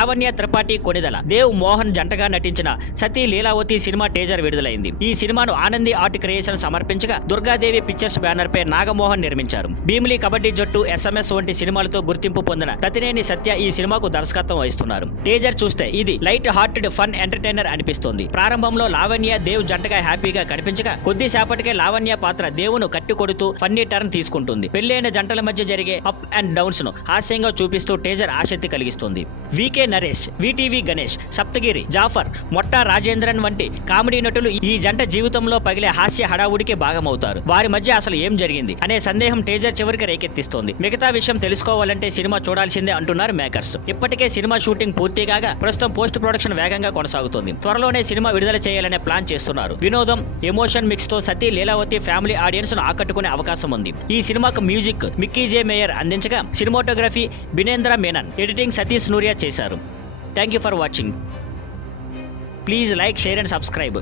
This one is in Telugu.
లావణ్య త్రిపాఠి కొణిదల, దేవ్ మోహన్ జంటగా నటించిన సతీ లీలావతి సినిమా టీజర్ విడుదలైంది. ఈ సినిమాను ఆనంది ఆర్ట్ క్రియేషన్ సమర్పించగా దుర్గాదేవి పిక్చర్స్ బ్యానర్ పై నాగమోహన్ నిర్మించారు. భీమిలి కబడ్డీ జట్టు, SMS వంటి సినిమాలతో గుర్తింపు పొందిన తతినేని సత్య ఈ సినిమాకు దర్శకత్వం వహిస్తున్నారు. టీజర్ చూస్తే ఇది లైట్ హార్టెడ్ ఫన్ ఎంటర్టైనర్ అనిపిస్తోంది. ప్రారంభంలో లావణ్య, దేవ్ జంటగా హ్యాపీగా కనిపించగా కొద్దిసేపటికే లావణ్య పాత్ర దేవును కట్టి కొడుతూ ఫన్నీ టర్న్ తీసుకుంటుంది. పెళ్లైన జంటల మధ్య జరిగే అప్ అండ్ డౌన్స్ ను హాస్యంగా చూపిస్తూ టీజర్ ఆసక్తి కలిగిస్తుంది. వికే నరేష్, విటీవీ గణేష్, సప్తగిరి, జాఫర్, మొట్టా రాజేంద్రన్ వంటి కామెడీ నటులు ఈ జంట జీవితంలో పగిలే హాస్య హడావుడికి భాగమవుతారు. వారి మధ్య అసలు ఏం జరిగింది అనే సందేహం టీజర్ చివరికి రేకెత్తిస్తోంది. మిగతా విషయం తెలుసుకోవాలంటే సినిమా చూడాల్సిందే అంటున్నారు మేకర్స్. ఇప్పటికే సినిమా షూటింగ్ పూర్తి కాగా ప్రస్తుతం పోస్ట్ ప్రొడక్షన్ వేగంగా కొనసాగుతుంది. త్వరలోనే సినిమా విడుదల చేయాలనే ప్లాన్ చేస్తున్నారు. వినోదం, ఎమోషన్ మిక్స్ తో సతీ లీలావతి ఫ్యామిలీ ఆడియన్స్ ను ఆకట్టుకునే అవకాశం ఉంది. ఈ సినిమాకు మ్యూజిక్ మిక్కీ జే మేయర్ అందించగా సినిమాటోగ్రఫీ బినేంద్ర మేనన్, ఎడిటింగ్ సతీష్ నూరియా చేశారు. Thank you for watching. Please like, share and subscribe.